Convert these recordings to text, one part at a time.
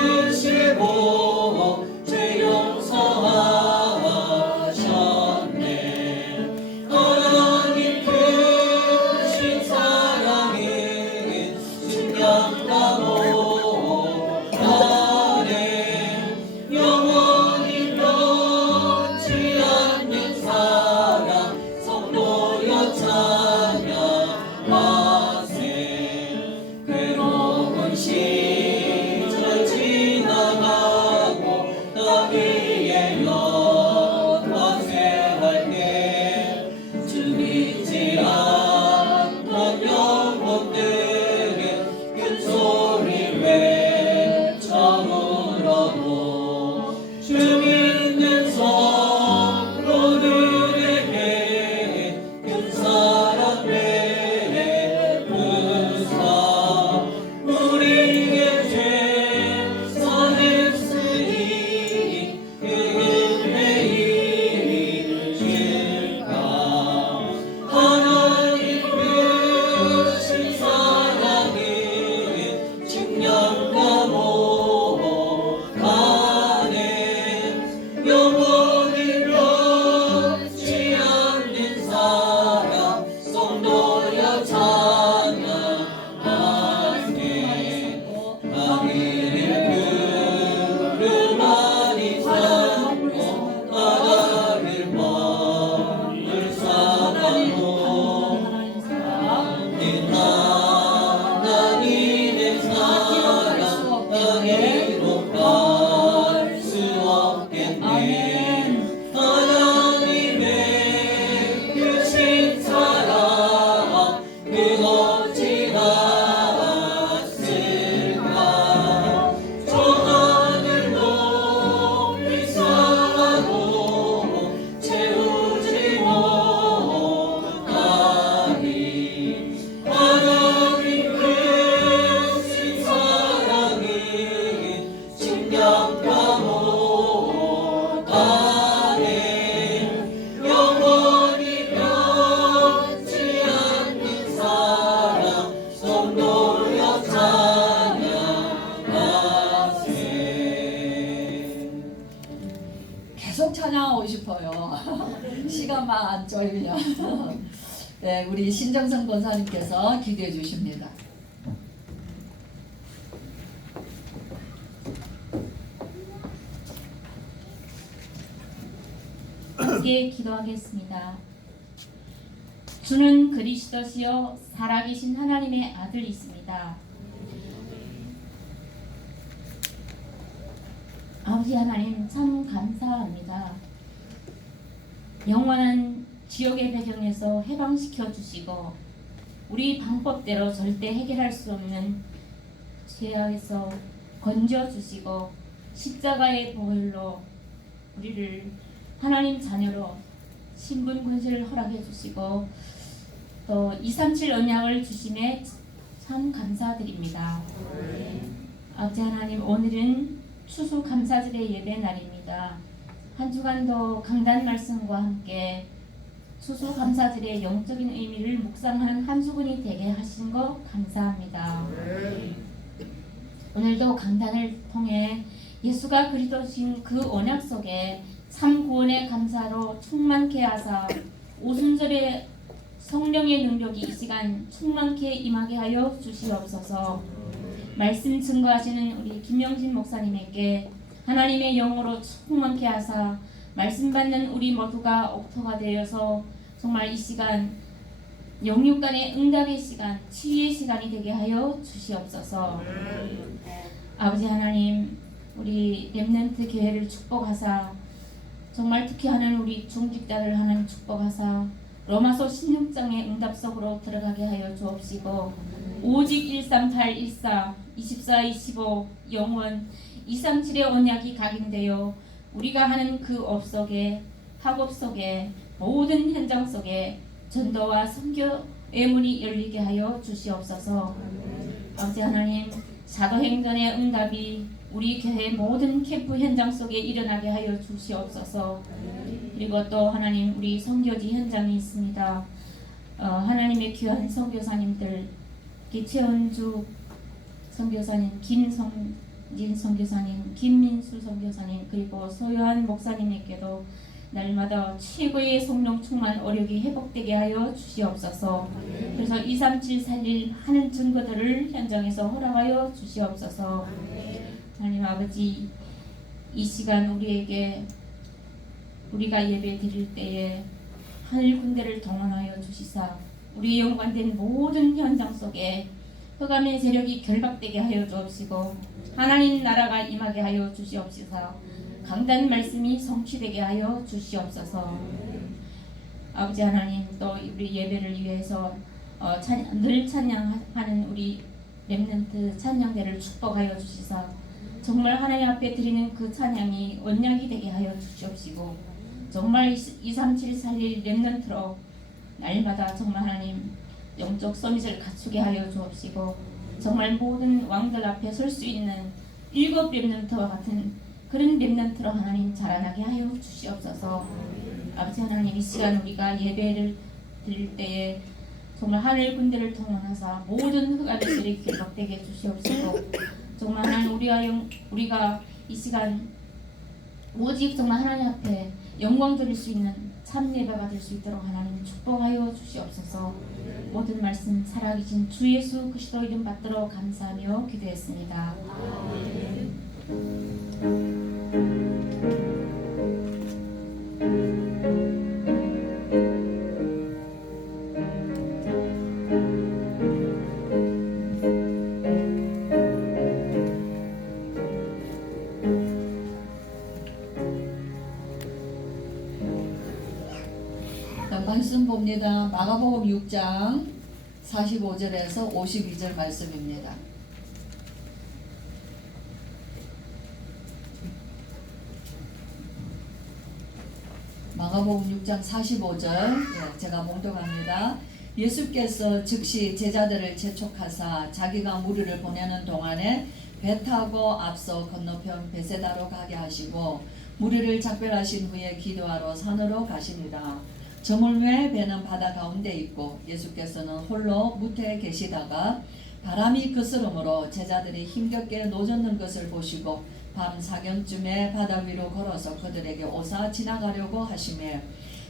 받으시고 죄 용서하셨네. 하나님 크신 사랑이 신령과 못하네. 영원히 변치 않는 사랑 성도여 찬양하세. 괴로운 시절 지나가고 나 위에 영화세할 때 주 믿지 않던 영혼들은 큰 소리 외쳐 울어도 주 믿는 성도들에게 큰 사랑 베푸사. 우리의 죄 사했으니 그 은혜를 줄까. 하나님 크신 사랑이 측량과 못하네. 영원히 변치 않는 사랑 성도여 찬양하세. 마귀를 부르마니 삼고 바다를 머물 삼아도 하나님의 사랑 땅에로 갈 수 없겠네. 하나님의 크신 사랑 그 어찌 낫을까. 저 하늘 높이 사랑으로 채우지 못하리. 하나님 크신 사랑이 심령과 못하네. 영원히 변치 않는 사랑 성도여 찬양하세. 계속 찬양하고 싶어요. 시간만 안 쫄면. 네, 우리 신정선 권사님께서 기도해 주십니다. 함께 기도하겠습니다. 주는 그리스도시요 살아계신 하나님의 아들이십니다. 아버지 하나님 참 감사합니다. 영원한 지옥의 배경에서 해방시켜 주시고 우리 방법대로 절대 해결할 수 없는 죄악에서 건져 주시고 십자가의 보혈로 우리를 하나님 자녀로 신분 권세를 허락해 주시고 또 237 언약을 주심에 참 감사드립니다. 아버지 하나님, 오늘은 추수감사절의 예배 날입니다. 한 주간도 강단 말씀과 함께 추수감사절의 영적인 의미를 묵상하는 한 주간이 되게 하신 것 감사합니다. 오늘도 강단을 통해 예수가 그리스도신 그 언약 속에 참 구원의 감사로 충만케 하사 오순절의 성령의 능력이 이 시간 충만케 임하게 하여 주시옵소서. 말씀 증거하시는 우리 김영진 목사님에게 하나님의 영으로 충만케 하사 말씀 받는 우리 모두가 옥토가 되어서 정말 이 시간 영육 간의 응답의 시간, 치유의 시간이 되게 하여 주시옵소서. 아버지 하나님, 우리 렘넌트 교회를 축복하사 정말 특히 하는 우리 중직자를 하나님 축복하사 로마서 16장의 응답 속으로 들어가게 하여 주옵시고 오직 13814 24 25 영원 237의 언약이 각인되어 우리가 하는 그 업 속에 학업 속에 모든 현장 속에 전도와 선교의 문이 열리게 하여 주시옵소서. 아버지 하나님, 사도행전의 응답이 우리 교회 모든 캠프 현장 속에 일어나게 하여 주시옵소서. 그리고 또 하나님, 우리 선교지 현장이 있습니다. 하나님의 귀한 선교사님들, 최은주 선교사님, 진 선교사님, 김민수 선교사님, 그리고 소요한 목사님에게도 날마다 최고의 성령 충만 어력이 회복되게 하여 주시옵소서. 그래서 23741 하는 증거들을 현장에서 허락하여 주시옵소서. 하나님 아버지, 이 시간 우리가 예배 드릴 때에 하늘 군대를 동원하여 주시사 우리 연관된 모든 현장 속에 흑암의 세력이 결박되게 하여 주옵시고 하나님 나라가 임하게 하여 주시옵소서. 강단 말씀이 성취되게 하여 주시옵소서. 아버지 하나님, 또 우리 예배를 위해서 늘 찬양하는 우리 렘넌트 찬양대를 축복하여 주시사 정말 하나님 앞에 드리는 그 찬양이 언약이 되게 하여 주시옵시고 정말 23741 렘넌트로 날마다 정말 하나님 영적 서밋을 갖추게 하여 주옵시고 정말 모든 왕들 앞에 설 수 있는 7 렘넌트와 같은 그런 렘넌트로 하나님 자라나게 하여 주시옵소서. 아버지 하나님, 이 시간 우리가 예배를 드릴 때에 정말 하늘 군대를 통원하사 모든 흑암의 세력이 결박되게 주시옵시고 정말 하나님 우리가 이 시간 오직 정말 하나님 앞에 영광 드릴 수 있는 참 예배가 될 수 있도록 하나님 축복하여 주시옵소서. 모든 말씀 살아계신 주 예수 그리스도 이름 받들어 감사하며 기도했습니다. 말씀 봅니다. 마가복음 6장 45절에서 52절 말씀입니다. 마가복음 6장 45절 제가 봉독합니다. 예수께서 즉시 제자들을 재촉하사 자기가 무리를 보내는 동안에 배 타고 앞서 건너편 베세다로 가게 하시고 무리를 작별하신 후에 기도하러 산으로 가십니다. 저물매 배는 바다 가운데 있고 예수께서는 홀로 무태에 계시다가 바람이 거스름으로 제자들이 힘겹게 노젓는 것을 보시고 밤 사경쯤에 바다 위로 걸어서 그들에게 오사 지나가려고 하시매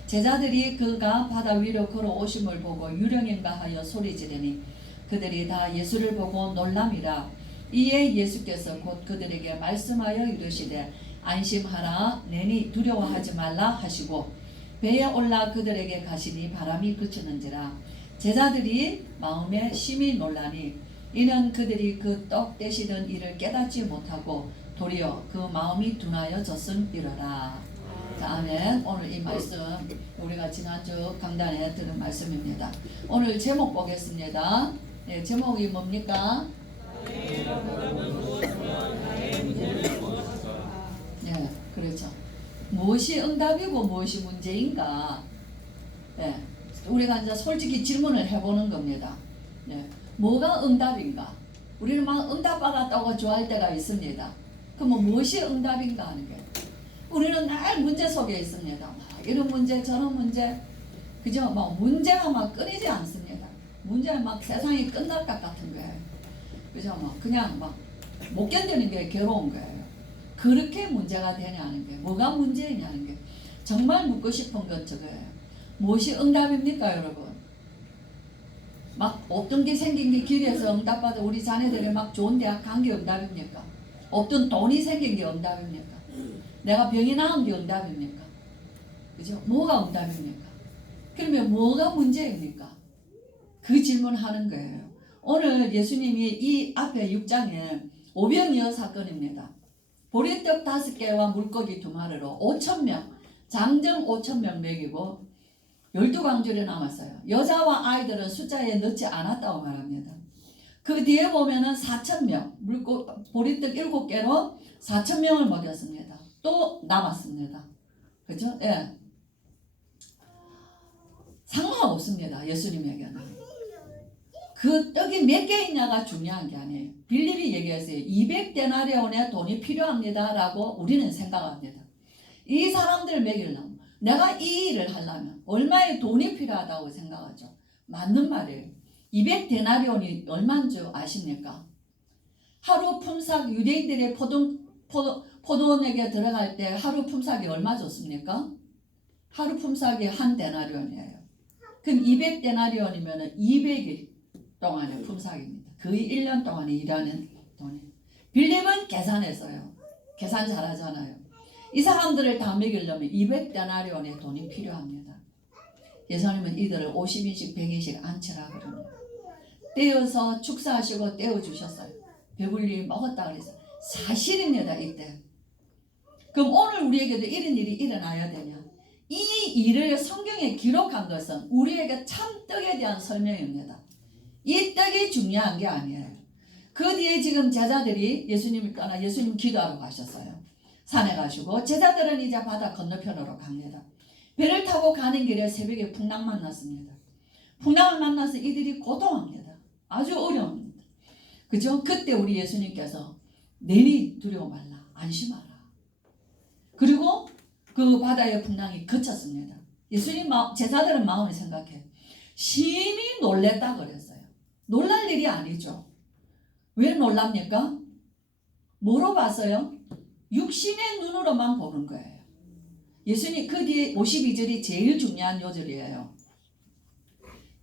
제자들이 그가 바다 위로 걸어오심을 보고 유령인가 하여 소리지르니 그들이 다 예수를 보고 놀람이라. 이에 예수께서 곧 그들에게 말씀하여 이르시되 안심하라, 내니 두려워하지 말라 하시고 배에 올라 그들에게 가시니 바람이 그치는지라. 제자들이 마음에 심히 놀라니 이는 그들이 그 떡 떼시던 일을 깨닫지 못하고 도리어 그 마음이 둔하여졌음이러라. 아멘. 오늘 이 말씀 우리가 지난주 강단에 들은 말씀입니다. 오늘 제목 보겠습니다. 네, 제목이 뭡니까? 네, 그렇죠. 무엇이 응답이고 무엇이 문제인가? 네, 우리가 이제 솔직히 질문을 해보는 겁니다. 네, 뭐가 응답인가? 우리는 막 응답받았다고 좋아할 때가 있습니다. 그럼 무엇이 응답인가 하는 게 우리는 늘 문제 속에 있습니다. 막 이런 문제 저런 문제 그죠? 막 문제가 막 끊이지 않습니다. 문제는 막 세상이 끝날 것 같은 거예요. 그죠? 막 그냥 막 못 견디는 게 괴로운 거예요. 그렇게 문제가 되냐는 게 뭐가 문제냐는 게 정말 묻고 싶은 건 저거예요. 무엇이 응답입니까 여러분? 막 없던 게 생긴 게 길에서 응답받아 우리 자녀들이 막 좋은 대학 간 게 응답입니까? 없던 돈이 생긴 게 응답입니까? 내가 병이 나은 게 응답입니까? 그죠? 뭐가 응답입니까? 그러면 뭐가 문제입니까? 그 질문하는 거예요. 오늘 예수님이 이 앞에 6장에 오병이어 사건입니다. 보리떡 5개와 물고기 2마리로 5,000명, 장정 5,000명 먹이고 12광줄이 남았어요. 여자와 아이들은 숫자에 넣지 않았다고 말합니다. 그 뒤에 보면은 4,000명, 보리떡 7개로 4,000명을 먹였습니다. 또 남았습니다. 그죠? 예. 상관없습니다. 예수님에게는. 그 떡이 몇 개 있냐가 중요한 게 아니에요. 빌립이 얘기했어요. 200데나리온의 돈이 필요합니다. 라고 우리는 생각합니다. 이 사람들을 먹이려면 내가 이 일을 하려면 얼마의 돈이 필요하다고 생각하죠. 맞는 말이에요. 200데나리온이 얼마인 줄 아십니까? 하루 품삯 유대인들의 포도원에게 들어갈 때 하루 품삯이 얼마 줬습니까? 하루 품삯이 한 데나리온이에요. 그럼 200데나리온이면 200일 동안의 품삯입니다. 거의 1년 동안에 일하는 돈이. 빌립은 계산했어요. 계산 잘하잖아요. 이 사람들을 다 먹이려면 200데나리온의 돈이 필요합니다. 예수님은 이들을 50인씩 100인씩 앉히라 그럽니다. 떼어서 축사하시고 떼어주셨어요. 배불리 먹었다 그래서 사실입니다. 이때. 그럼 오늘 우리에게도 이런 일이 일어나야 되냐? 이 일을 성경에 기록한 것은 우리에게 참 떡에 대한 설명입니다. 이 떡이 중요한 게 아니에요. 그 뒤에 지금 제자들이 예수님을 떠나 예수님 기도하러 가셨어요. 산에 가시고 제자들은 이제 바다 건너편으로 갑니다. 배를 타고 가는 길에 새벽에 풍랑 만났습니다. 풍랑을 만나서 이들이 고통합니다. 아주 어려웁니다. 그죠? 그때 우리 예수님께서 내니 두려워 말라. 안심하라. 그리고 그 바다의 풍랑이 그쳤습니다. 예수님 제자들은 마음을 생각해. 심히 놀랬다 그랬어요. 놀랄 일이 아니죠. 왜 놀랍니까? 뭐로 봤어요? 육신의 눈으로만 보는 거예요. 예수님 그 뒤에 52절이 제일 중요한 요절이에요.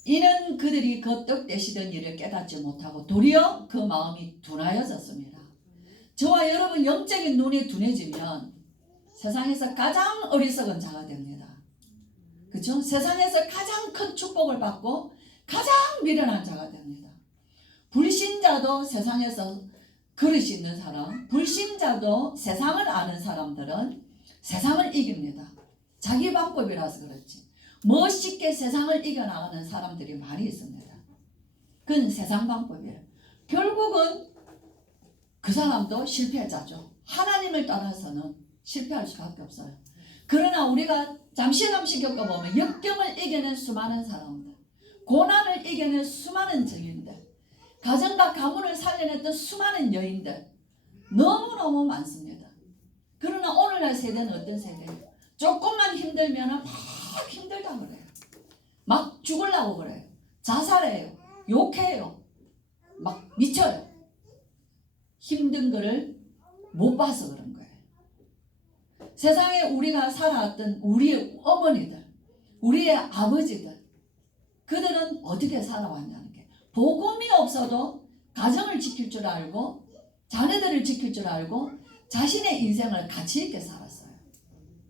이는 그들이 그 떡 떼시던 일을 깨닫지 못하고 도리어 그 마음이 둔하여졌습니다. 저와 여러분 영적인 눈이 둔해지면 세상에서 가장 어리석은 자가 됩니다. 그렇죠? 세상에서 가장 큰 축복을 받고 가장 미련한 자가 됩니다. 불신자도 세상에서 그릇이 있는 사람, 불신자도 세상을 아는 사람들은 세상을 이깁니다. 자기 방법이라서 그렇지. 멋있게 세상을 이겨나가는 사람들이 많이 있습니다. 그건 세상 방법이에요. 결국은 그 사람도 실패자죠. 하나님을 따라서는 실패할 수밖에 없어요. 그러나 우리가 잠시 겪어보면 역경을 이겨낸 수많은 사람들, 고난을 이겨낸 수많은 증인들, 가정과 가문을 살려냈던 수많은 여인들 너무너무 많습니다. 그러나 오늘날 세대는 어떤 세대예요? 조금만 힘들면 막 힘들다 그래요. 막 죽으려고 그래요. 자살해요. 욕해요. 막 미쳐요. 힘든 거를 못 봐서 그런 거예요. 세상에 우리가 살아왔던 우리의 어머니들, 우리의 아버지들, 그들은 어떻게 살아왔냐는 게 복음이 없어도 가정을 지킬 줄 알고 자녀들을 지킬 줄 알고 자신의 인생을 가치 있게 살았어요.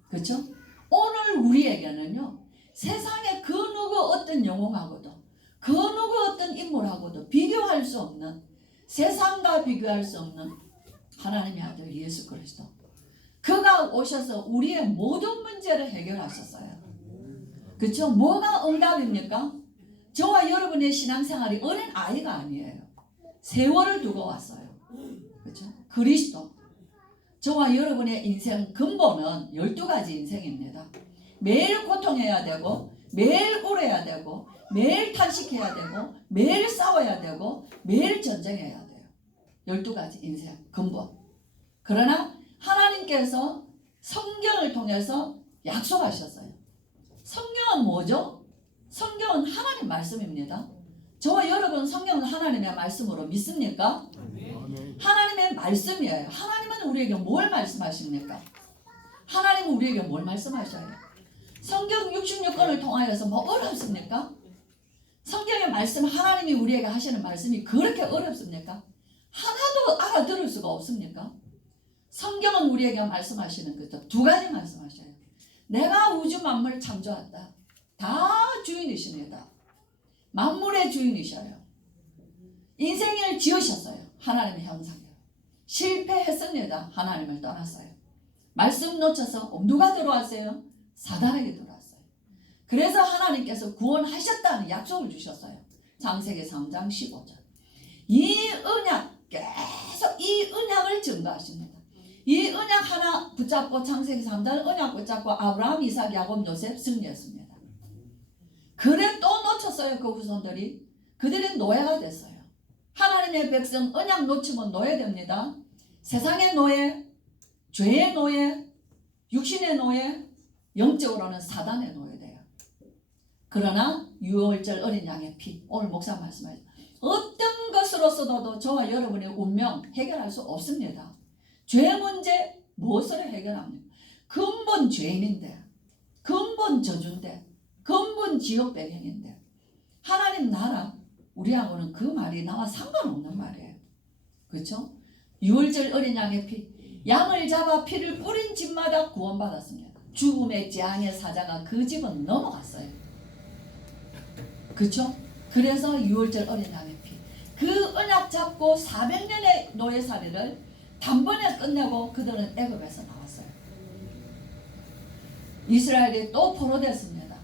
그렇죠? 오늘 우리에게는요, 세상에 그 누구 어떤 영웅하고도 그 누구 어떤 인물하고도 비교할 수 없는, 세상과 비교할 수 없는 하나님의 아들 예수 그리스도, 그가 오셔서 우리의 모든 문제를 해결하셨어요. 그렇죠? 뭐가 응답입니까? 저와 여러분의 신앙생활이 어린 아이가 아니에요. 세월을 두고 왔어요. 그렇죠? 그리스도. 저와 여러분의 인생 근본은 12가지 인생입니다. 매일 고통해야 되고, 매일 울어야 되고, 매일 탄식해야 되고, 매일 싸워야 되고, 매일 전쟁해야 돼요. 12가지 인생 근본. 그러나 하나님께서 성경을 통해서 약속하셨어요. 성경은 뭐죠? 성경은 하나님 말씀입니다. 저와 여러분 성경은 하나님의 말씀으로 믿습니까? 하나님의 말씀이에요. 하나님은 우리에게 뭘 말씀하십니까? 하나님은 우리에게 뭘 말씀하셔요? 성경 66권을 통하여서 뭐 어렵습니까? 성경의 말씀, 하나님이 우리에게 하시는 말씀이 그렇게 어렵습니까? 하나도 알아들을 수가 없습니까? 성경은 우리에게 말씀하시는 것도 2가지 말씀하셔요. 내가 우주 만물을 창조했다. 다 주인이십니다. 만물의 주인이셔요. 인생을 지으셨어요. 하나님의 형상이요. 실패했습니다. 하나님을 떠났어요. 말씀 놓쳐서 누가 들어왔어요? 사단에게 들어왔어요. 그래서 하나님께서 구원하셨다는 약속을 주셨어요. 창세기 3장 15절. 이 언약, 계속 이 언약을 증거하십니다. 이 언약 하나 붙잡고 창세기 3장 언약 붙잡고 아브라함, 이삭, 야곱, 요셉 승리했습니다. 그래 또 놓쳤어요. 그 후손들이. 그들은 노예가 됐어요. 하나님의 백성 언약 놓치면 노예됩니다. 세상의 노예, 죄의 노예, 육신의 노예, 영적으로는 사단의 노예돼요. 그러나 6월절 어린 양의 피, 오늘 목사 말씀하셨죠. 어떤 어떤 것으로서도 저와 여러분의 운명 해결할 수 없습니다. 죄 문제 무엇으로 해결합니까? 근본 죄인인데, 근본 저주인데, 근본 지옥 배경인데, 하나님 나라 우리하고는 그 말이 나와 상관없는 말이에요. 그렇죠? 유월절 어린 양의 피, 양을 잡아 피를 뿌린 집마다 구원받았습니다. 죽음의 재앙의 사자가 그 집은 넘어갔어요. 그렇죠? 그래서 유월절 어린 양의 피, 그 언약 잡고 400년의 노예살이를 단번에 끝내고 그들은 애굽에서 나왔어요. 이스라엘이 또 포로됐습니다.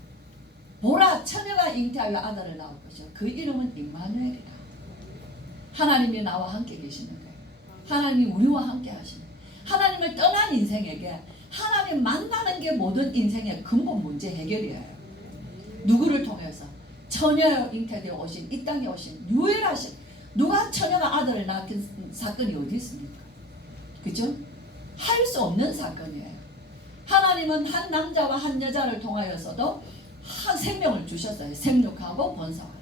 보라, 처녀가 잉태하여 아들을 낳을 것이요 그 이름은 임마누엘이라. 하나님이 나와 함께 계시는 거예요. 하나님이 우리와 함께 하시는 거예요. 하나님을 떠난 인생에게 하나님 만나는 게 모든 인생의 근본 문제 해결이에요. 누구를 통해서? 처녀 잉태되어 오신, 이 땅에 오신 유일하신, 누가 처녀가 아들을 낳은 사건이 어디 있습니까? 그죠? 할 수 없는 사건이에요. 하나님은 한 남자와 한 여자를 통하여서도 한 생명을 주셨어요. 생육하고 번성하라.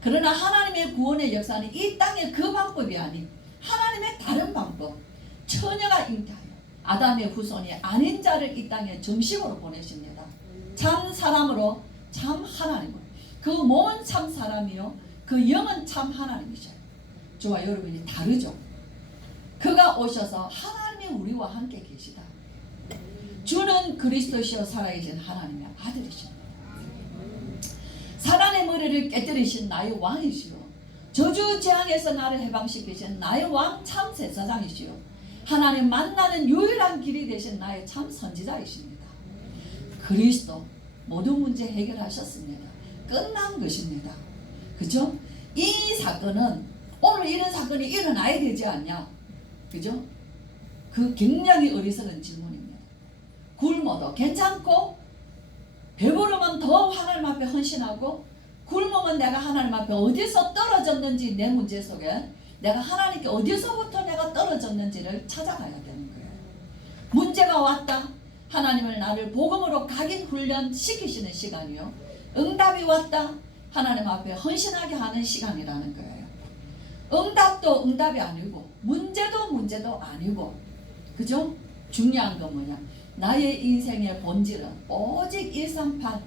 그러나 하나님의 구원의 역사는 이 땅의 그 방법이 아닌 하나님의 다른 방법, 처녀가 잉태하여 아담의 후손이 아닌 자를 이 땅에 정식으로 보내십니다. 참 사람으로, 참 하나님으로. 그 몸은 참 사람이요 그 영은 참 하나님이셔요. 저와 여러분이 다르죠. 그가 오셔서 하나님이 우리와 함께 계시다. 주는 그리스도시요 살아계신 하나님의 아들이십니다. 사단의 머리를 깨뜨리신 나의 왕이시요 저주 재앙에서 나를 해방시키신 나의 왕 참 제사장이시요 하나님 만나는 유일한 길이 되신 나의 참 선지자이십니다. 그리스도 모든 문제 해결하셨습니다. 끝난 것입니다. 그죠? 이 사건은 오늘 이런 사건이 일어나야 되지 않냐? 그죠? 그 굉장히 어리석은 질문입니다. 굶어도 괜찮고 배부르면 더 하나님 앞에 헌신하고 굶으면 내가 하나님 앞에 어디서 떨어졌는지 내 문제 속에 내가 하나님께 어디서부터 내가 떨어졌는지를 찾아가야 되는 거예요. 문제가 왔다. 하나님을 나를 복음으로 각인 훈련 시키시는 시간이요. 응답이 왔다. 하나님 앞에 헌신하게 하는 시간이라는 거예요. 응답도 응답이 아니고 문제도 아니고 그죠? 중요한 건 뭐냐? 나의 인생의 본질은 오직 138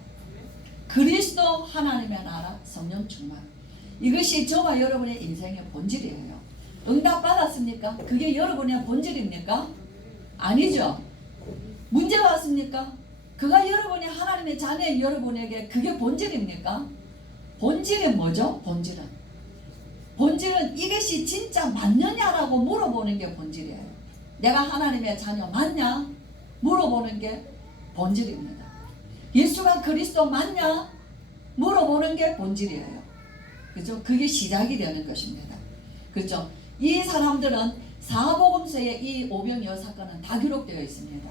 그리스도 하나님의 나라 성령 충만. 이것이 저와 여러분의 인생의 본질이에요. 응답 받았습니까? 그게 여러분의 본질입니까? 아니죠. 문제 왔습니까? 그가 여러분이 하나님의 자녀 여러분에게 그게 본질입니까? 본질은 뭐죠? 본질은 이것이 진짜 맞느냐라고 물어보는 게 본질이에요. 내가 하나님의 자녀 맞냐? 물어보는 게 본질입니다. 예수가 그리스도 맞냐? 물어보는 게 본질이에요. 그죠? 그게 시작이 되는 것입니다. 그렇죠? 이 사람들은 사복음서의 이 오병이어 사건은 다 기록되어 있습니다.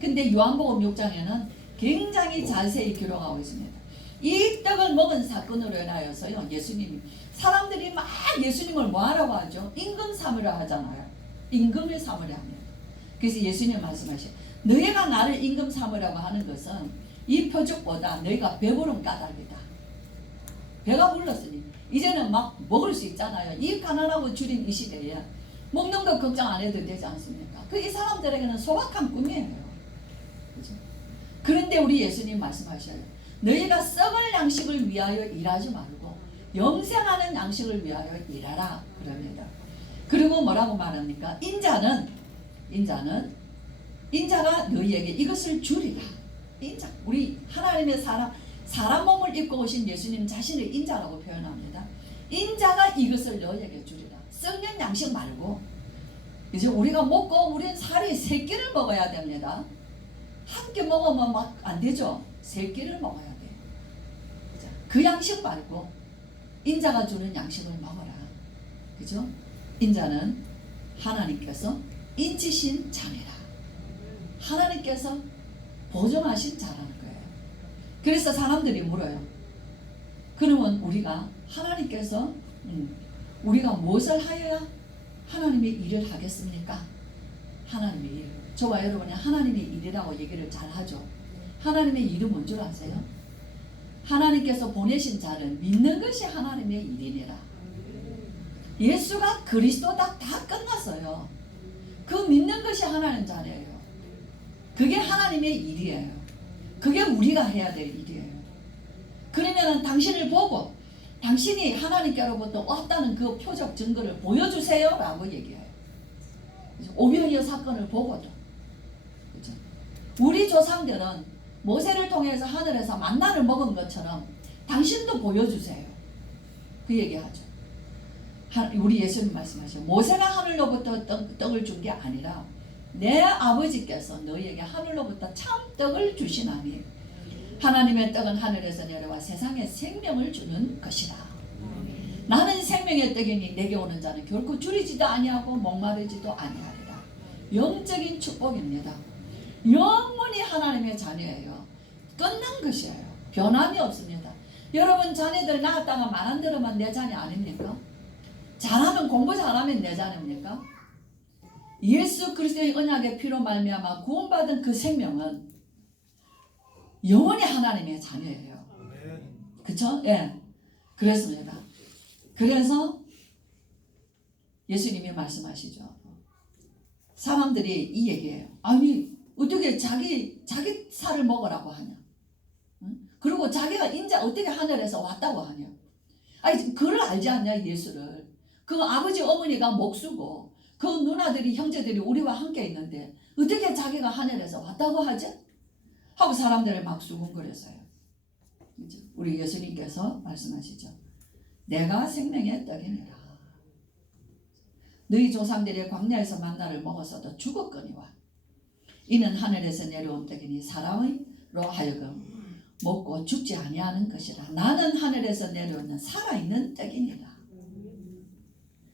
근데 요한복음 6장에는 굉장히 자세히 기록하고 있습니다. 이 떡을 먹은 사건으로 인하여서요, 예수님이 사람들이 막 예수님을 뭐하라고 하죠? 임금 삼으라 하잖아요. 임금을 삼으라 합니다. 그래서 예수님 말씀하셔요. 너희가 나를 임금 삼으라고 하는 것은 이 표적보다 너희가 배부른 까닭이다. 배가 불렀으니 이제는 막 먹을 수 있잖아요. 이 가난하고 줄인 이 시대에 먹는 거 걱정 안 해도 되지 않습니까? 그 이 사람들에게는 소박한 꿈이에요. 그죠? 그런데 우리 예수님 말씀하셔요. 너희가 썩을 양식을 위하여 일하지 말고 영생하는 양식을 위하여 일하라 그럽니다. 그리고 뭐라고 말합니까? 인자가 너희에게 이것을 주리라. 인자. 우리 하나님의 사람 몸을 입고 오신 예수님 자신을 인자라고 표현합니다. 인자가 이것을 너희에게 주리라. 썩는 양식 말고 이제 우리가 먹고 우리는 살이 3끼를 먹어야 됩니다. 한 끼 먹으면 막 안 되죠. 3끼를 먹어야 돼요. 그 양식 말고 인자가 주는 양식을 먹어라. 그죠? 인자는 하나님께서 인치신 자니라. 하나님께서 보존하신 자라는 거예요. 그래서 사람들이 물어요. 그러면 우리가 하나님께서 우리가 무엇을 하여야 하나님의 일을 하겠습니까? 하나님의 일. 저와 여러분이 하나님의 일이라고 얘기를 잘 하죠. 하나님의 일은 뭔 줄 아세요? 하나님께서 보내신 자를 믿는 것이 하나님의 일이니라. 예수가 그리스도다 다 끝났어요. 그 믿는 것이 하나님 자녀예요. 그게 하나님의 일이에요. 그게 우리가 해야 될 일이에요. 그러면 당신을 보고 당신이 하나님께로부터 왔다는 그 표적 증거를 보여주세요 라고 얘기해요. 오병이어 사건을 보고도. 그렇죠? 우리 조상들은 모세를 통해서 하늘에서 만나를 먹은 것처럼 당신도 보여주세요. 그 얘기하죠. 우리 예수님 말씀하셔요. 모세가 하늘로부터 떡을 준 게 아니라 내 아버지께서 너희에게 하늘로부터 참 떡을 주시나니 하나님의 떡은 하늘에서 내려와 세상에 생명을 주는 것이라. 나는 생명의 떡이니 내게 오는 자는 결코 줄이지도 아니하고 목마르지도 아니하리라. 영적인 축복입니다. 영원히 하나님의 자녀예요. 끝난 것이에요. 변함이 없습니다. 여러분 자녀들 낳았다가 말 안 들으면 내 자녀 아닙니까? 잘하면 공부 잘하면 내 자녀입니까? 예수 그리스도의 언약의 피로 말미암아 구원받은 그 생명은 영원히 하나님의 자녀예요. 그쵸? 예. 그렇습니다. 그래서 예수님이 말씀하시죠. 사람들이 이 얘기예요. 아니 어떻게 자기 살을 먹으라고 하냐? 응? 그리고 자기가 이제 어떻게 하늘에서 왔다고 하냐? 아니 그걸 알지 않냐 예수를? 그 아버지 어머니가 목수고 그 누나들이 형제들이 우리와 함께 있는데 어떻게 자기가 하늘에서 왔다고 하지? 하고 사람들을 막 수군거렸어요. 우리 예수님께서 말씀하시죠. 내가 생명의 떡이니라. 너희 조상들이 광야에서 만나를 먹었어도 죽었거니와 이는 하늘에서 내려온 떡이니 사람으로 하여금 먹고 죽지 아니하는 것이라. 나는 하늘에서 내려오는 살아있는 떡이니라.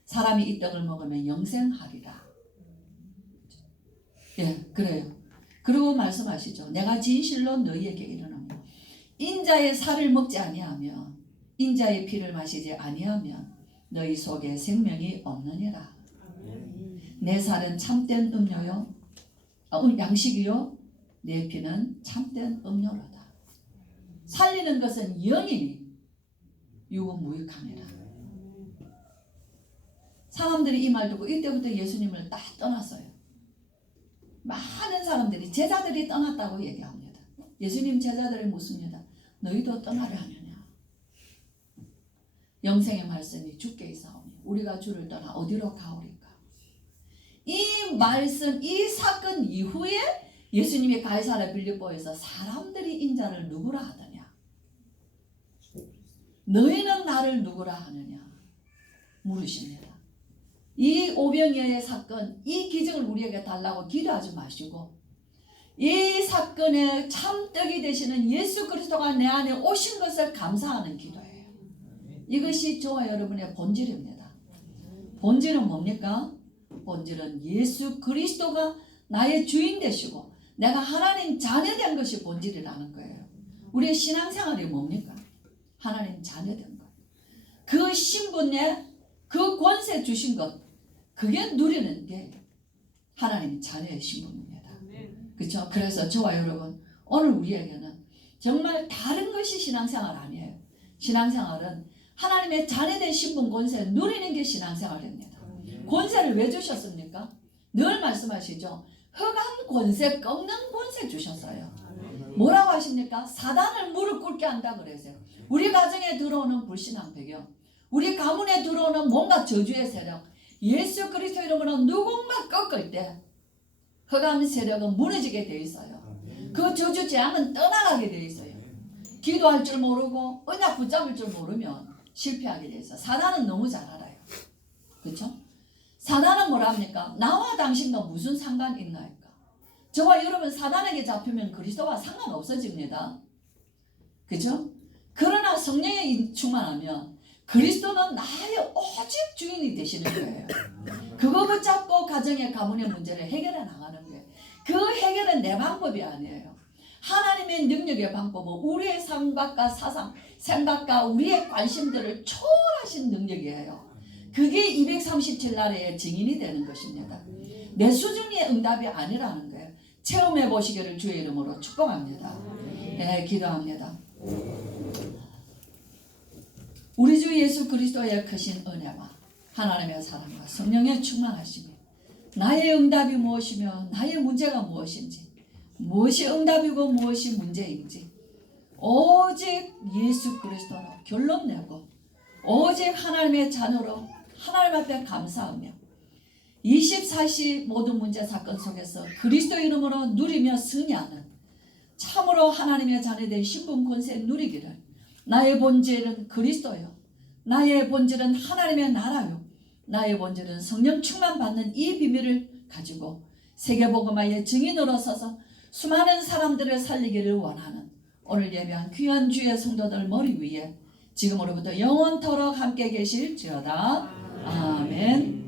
사람이 이 떡을 먹으면 영생하리라. 예, 그래요. 그리고 말씀하시죠. 내가 진실로 너희에게 이르노니 인자의 살을 먹지 아니하며 인자의 피를 마시지 아니하면 너희 속에 생명이 없느니라. 내 살은 참된 음료요, 양식이요, 내 피는 참된 음료로다. 살리는 것은 영이니 육은 무익함이라. 사람들이 이 말 듣고 이때부터 예수님을 딱 떠났어요. 많은 사람들이 제자들이 떠났다고 얘기합니다. 예수님 제자들이 묻습니다. 너희도 떠나려 하느냐? 영생의 말씀이 주께 있사오니 우리가 주를 떠나 어디로 가오리까? 이 말씀, 이 사건 이후에 예수님이 가이사랴 빌립보에서 사람들이 인자를 누구라 하더냐? 너희는 나를 누구라 하느냐? 물으십니다. 이 오병이어의 사건, 이 기적을 우리에게 달라고 기도하지 마시고 이 사건의 참떡이 되시는 예수 그리스도가 내 안에 오신 것을 감사하는 기도예요. 이것이 저와 여러분의 본질입니다. 본질은 뭡니까? 본질은 예수 그리스도가 나의 주인 되시고 내가 하나님 자녀 된 것이 본질이라는 거예요. 우리의 신앙생활이 뭡니까? 하나님 자녀 된 것. 그 신분에 그 권세 주신 것, 그게 누리는 게 하나님 자녀의 신분입니다. 그렇죠? 그래서 저와 여러분 오늘 우리에게는 정말 다른 것이 신앙생활 아니에요. 신앙생활은 하나님의 자녀된 신분 권세 누리는 게 신앙생활입니다. 권세를 왜 주셨습니까? 늘 말씀하시죠. 흑암 권세, 꺾는 권세 주셨어요. 뭐라고 하십니까? 사단을 무릎 꿇게 한다 그러세요. 우리 가정에 들어오는 불신앙 배경, 우리 가문에 들어오는 뭔가 저주의 세력, 예수 그리스도 이름으로 누군가 꺾을 때 흑암 세력은 무너지게 되어 있어요. 그 저주 재앙은 떠나가게 되어 있어요. 기도할 줄 모르고 언약 붙잡을 줄 모르면 실패하게 되어 있어요. 사단은 너무 잘 알아요. 그렇죠? 사단은 뭐랍니까? 나와 당신과 무슨 상관 있나이까? 저와 여러분 사단에게 잡히면 그리스도와 상관없어집니다. 그렇죠? 그러나 성령에 충만하면 그리스도는 나의 오직 주인이 되시는 거예요. 그거 붙잡고 가정의 가문의 문제를 해결해 나가는 거예요. 그 해결은 내 방법이 아니에요. 하나님의 능력의 방법은 우리의 삶과 사상, 생각과 우리의 관심들을 초월하신 능력이에요. 그게 237나라의 증인이 되는 것입니다. 내 수준의 응답이 아니라는 거예요. 체험해 보시기를 주의 이름으로 축복합니다. 네, 기도합니다. 우리 주 예수 그리스도의 크신 은혜와 하나님의 사랑과 성령의 충만하심이 나의 응답이 무엇이며 나의 문제가 무엇인지, 무엇이 응답이고 무엇이 문제인지 오직 예수 그리스도로 결론 내고 오직 하나님의 자녀로 하나님 앞에 감사하며 24시 모든 문제 사건 속에서 그리스도 이름으로 누리며 승리하는 참으로 하나님의 자녀된 신분 권세 누리기를. 나의 본질은 그리스도요, 나의 본질은 하나님의 나라요, 나의 본질은 성령 충만 받는 이 비밀을 가지고 세계복음화의 증인으로 서서 수많은 사람들을 살리기를 원하는 오늘 예배한 귀한 주의 성도들 머리 위에 지금으로부터 영원토록 함께 계실지어다. 아멘.